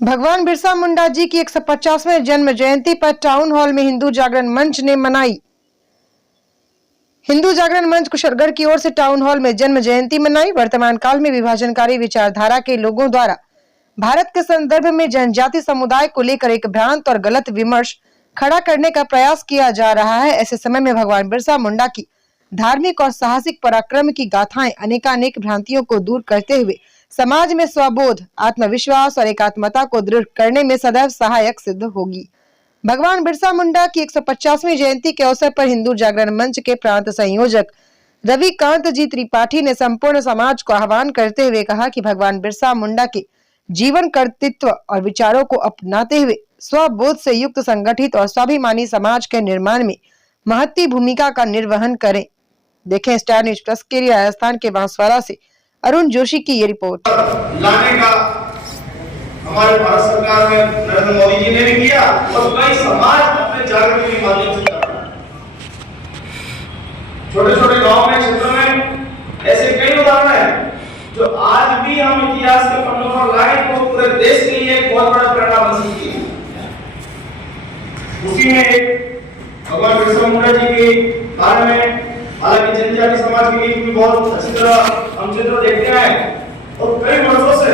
भगवान बिरसा मुंडा जी की 150वें जन्म जयंती पर टाउन हॉल में हिंदू जागरण मंच ने मनाई। हिंदू जागरण मंच कुशलगढ़ की ओर से टाउन हॉल में जन्म जयंती मनाई। वर्तमान काल में विभाजनकारी विचारधारा के लोगों द्वारा भारत के संदर्भ में जनजाति समुदाय को लेकर एक भ्रांत और गलत विमर्श खड़ा करने का प्रयास किया जा रहा है। ऐसे समय में भगवान बिरसा मुंडा की धार्मिक और साहसिक पराक्रम की गाथाएं अनेकानेक भ्रांतियों को दूर करते हुए समाज में स्वबोध, आत्मविश्वास और एकात्मता को दृढ़ करने में सदैव सहायक सिद्ध होगी। भगवान बिरसा मुंडा की 150वीं जयंती के अवसर पर हिंदू जागरण मंच के प्रांत संयोजक रविकांत जी त्रिपाठी ने संपूर्ण समाज को आह्वान करते हुए कहा कि भगवान बिरसा मुंडा के जीवन, कर्तृत्व और विचारों को अपनाते हुए स्वबोध से युक्त संगठित और स्वाभिमानी समाज के निर्माण में महत्वपूर्ण भूमिका का निर्वहन करें। देखें स्टार न्यूज प्लस के लिए राजस्थान के बांसवाड़ा से अरुण जोशी की ये रिपोर्ट। लाने का हमारे भारत सरकार में नरेंद्र मोदी जी ने भी किया और कई समाज अपने जागरण के माध्यम से कर रहा है। छोटे-छोटे गांव में, क्षेत्रों में ऐसे कई उदाहरण हैं जो आज भी हम इतिहास के पन्नों पर लाए तो पूरे देश के लिए एक बहुत बड़ा प्रेरणा बन सकती है। उसी में एक भगवान बिरसा मुंडा जी के बारे में, हालांकि जनजाति समाज के बीच में बहुत अच्छी तरह हम चित्र देखते हैं और कई वर्षों से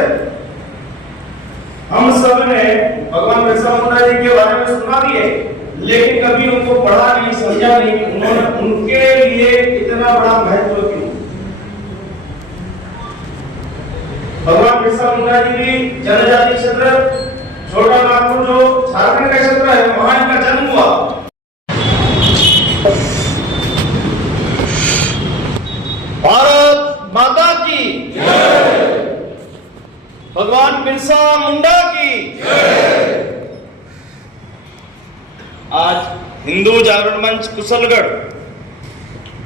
हम सब ने भगवान बिरसा मुंडा जी के बारे में सुना भी है, लेकिन कभी उनको पढ़ा नहीं, समझा नहीं, उन्होंने उनके लिए इतना बड़ा महत्व क्यों। भगवान बिरसा मुंडा जी की जनजाति क्षेत्र छोटा नागपुर जो झारखंड का क्षेत्र है, वहां इनका जन्म हुआ। भारत माता की जय, भगवान बिरसा मुंडा की जय। आज हिंदू जागरण मंच कुशलगढ़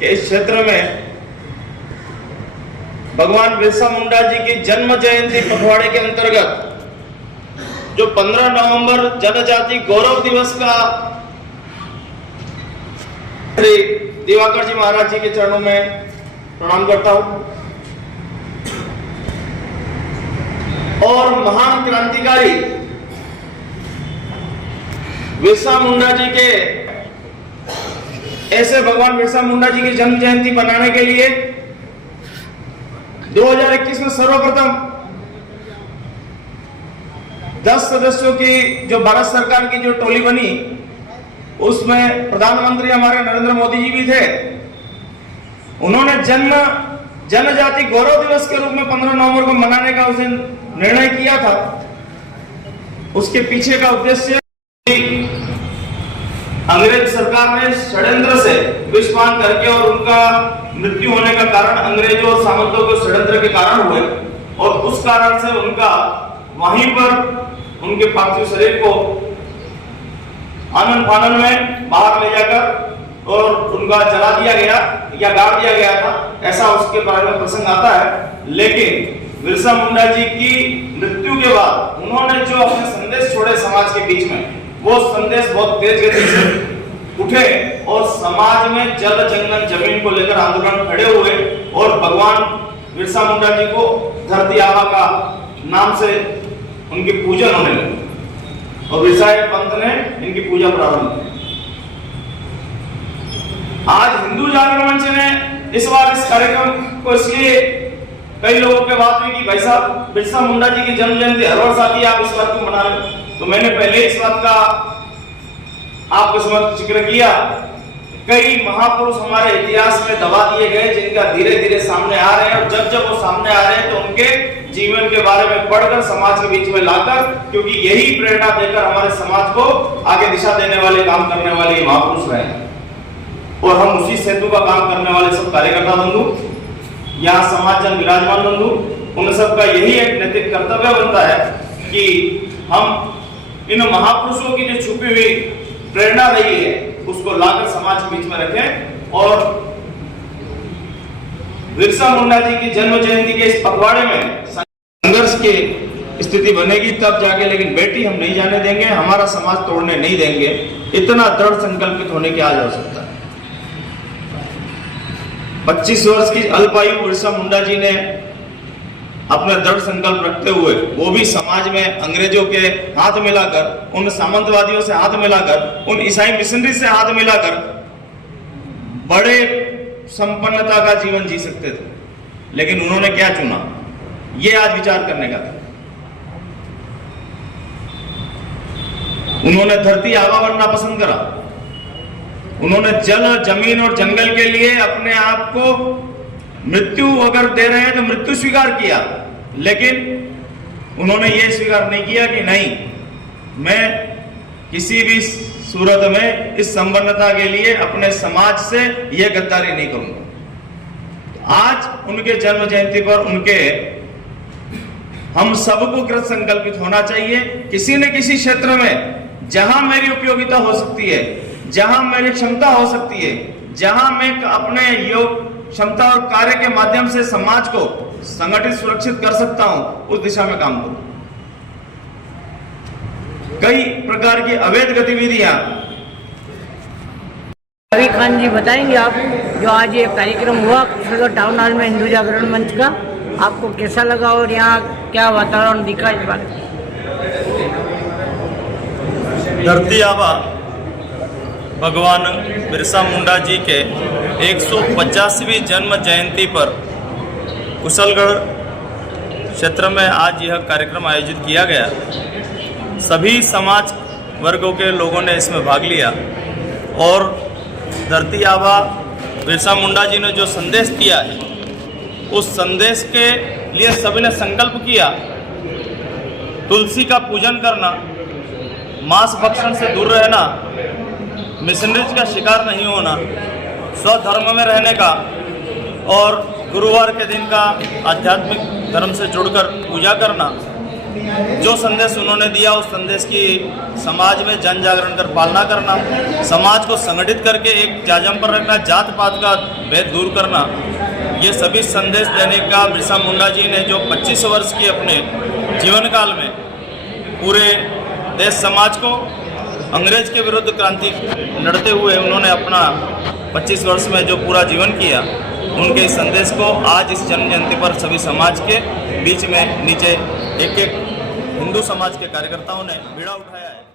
के इस क्षेत्र में भगवान बिरसा मुंडा जी की जन्म जयंती पखवाड़े के अंतर्गत जो 15 नवंबर जनजाति गौरव दिवस का श्री दिवाकर जी महाराज जी के चरणों में प्रणाम करता हूं और महान क्रांतिकारी बिरसा मुंडा जी के ऐसे भगवान बिरसा मुंडा जी की जन्म जयंती मनाने के लिए 2021 में सर्वप्रथम 10 सदस्यों की जो भारत सरकार की जो टोली बनी, उसमें प्रधानमंत्री हमारे नरेंद्र मोदी जी भी थे। उन्होंने जनजाति गौरव दिवस के रूप में 15 नवंबर को मनाने का उस दिन निर्णय किया था। उसके पीछे का उद्देश्य अंग्रेज सरकार ने षड्यंत्र से विषपान करके और उनका मृत्यु होने का कारण अंग्रेजों और सामंतों के षड्यंत्र के कारण हुए और उस कारण से उनका वहीं पर उनके पार्थिव शरीर को आनन फानन में बाहर ले जाकर और उनका जला दिया गया या गाड़ दिया गया था, ऐसा उसके बारे में प्रसंग आता है। लेकिन बिरसा मुंडा जी की मृत्यु के बाद उन्होंने जो अपने संदेश छोड़े समाज के बीच में, वो संदेश बहुत तेज गति से उठे और समाज में जल जंगल जमीन को लेकर आंदोलन खड़े हुए और भगवान बिरसा मुंडा जी को धरती आबा का नाम से उनकी पूजन होने लगी और बिरसा पंत ने इनकी पूजा प्रारंभ की। आज हिंदू जागरण मंच ने इस बार इस कार्यक्रम को इसलिए कई लोगों के बात हुई कि भाई साहब बिरसा मुंडा जी की जन्म जयंती हर वर्ष आती है, आप इस बार क्यों मना रहे? तो मैंने पहले इस बात का आपको समझ जिक्र किया। कई महापुरुष हमारे इतिहास में दबा दिए गए, जिनका धीरे धीरे सामने आ रहे हैं और जब जब वो सामने आ रहे हैं तो उनके जीवन के बारे में पढ़कर समाज के बीच में लाकर, क्योंकि यही प्रेरणा देकर हमारे समाज को आगे दिशा देने वाले, काम करने वाले महापुरुष रहे और हम उसी सेतु का काम करने वाले सब कार्यकर्ता बंधु, यहाँ समाज जन विराजमान बंधु, उन सब का यही एक नैतिक कर्तव्य बनता है कि हम इन महापुरुषों की जो छुपी हुई प्रेरणा रही है उसको लाकर समाज के बीच में रखें और बिरसा मुंडा जी की जन्म जयंती के इस पखवाड़े में संघर्ष की स्थिति बनेगी तब जाके, लेकिन बेटी हम नहीं जाने देंगे, हमारा समाज तोड़ने नहीं देंगे। इतना दृढ़ संकल्पित होने की आज आवश्यकता है। 25 वर्ष की अल्पायु बिरसा मुंडा जी ने अपने दृढ़ संकल्प रखते हुए वो भी समाज में अंग्रेजों के हाथ मिलाकर, उन सामंतवादियों से हाथ मिलाकर, उन ईसाई मिशनरी से हाथ मिलाकर बड़े संपन्नता का जीवन जी सकते थे। लेकिन उन्होंने क्या चुना, ये आज विचार करने का था। उन्होंने धरती आबा बनना पसंद करा। उन्होंने जल, जमीन और जंगल के लिए अपने आप को मृत्यु अगर दे रहे हैं तो मृत्यु स्वीकार किया, लेकिन उन्होंने ये स्वीकार नहीं किया कि नहीं, मैं किसी भी सूरत में इस संपन्नता के लिए अपने समाज से यह गद्दारी नहीं करूंगा। आज उनके जन्म जयंती पर हम सबको कृत संकल्पित होना चाहिए। किसी न किसी क्षेत्र में जहां मेरी उपयोगिता हो सकती है, जहां मेरी क्षमता हो सकती है, जहां मैं अपने योग क्षमता और कार्य के माध्यम से समाज को संगठित सुरक्षित कर सकता हूं, उस दिशा में काम करूं। कई प्रकार की अवैध गतिविधियां। रवि खान जी बताएंगे आप, जो आज ये कार्यक्रम हुआ कुशलगढ़ टाउन हॉल में हिंदू जागरण मंच का, आपको कैसा लगा और यहाँ क्या वातावरण दिखा इस बार? धरती आबा भगवान बिरसा मुंडा जी के 150वीं जन्म जयंती पर कुशलगढ़ क्षेत्र में आज यह कार्यक्रम आयोजित किया गया। सभी समाज वर्गों के लोगों ने इसमें भाग लिया और धरती आबा बिरसा मुंडा जी ने जो संदेश दिया है, उस संदेश के लिए सभी ने संकल्प किया। तुलसी का पूजन करना, मांस भक्षण से दूर रहना, मिशनरीज का शिकार नहीं होना, स्वधर्म में रहने का और गुरुवार के दिन का आध्यात्मिक धर्म से जुड़कर पूजा करना, जो संदेश उन्होंने दिया उस संदेश की समाज में जन जागरण कर पालना करना, समाज को संगठित करके एक जाजम पर रखना, जात पात का भेद दूर करना, ये सभी संदेश देने का बिरसा मुंडा जी ने जो 25 वर्ष की अपने जीवन काल में पूरे देश समाज को अंग्रेज के विरुद्ध क्रांति लड़ते हुए उन्होंने अपना 25 वर्ष में जो पूरा जीवन किया, उनके इस संदेश को आज इस जन्म जयंती पर सभी समाज के बीच में नीचे एक एक हिंदू समाज के कार्यकर्ताओं ने बीड़ा उठाया है।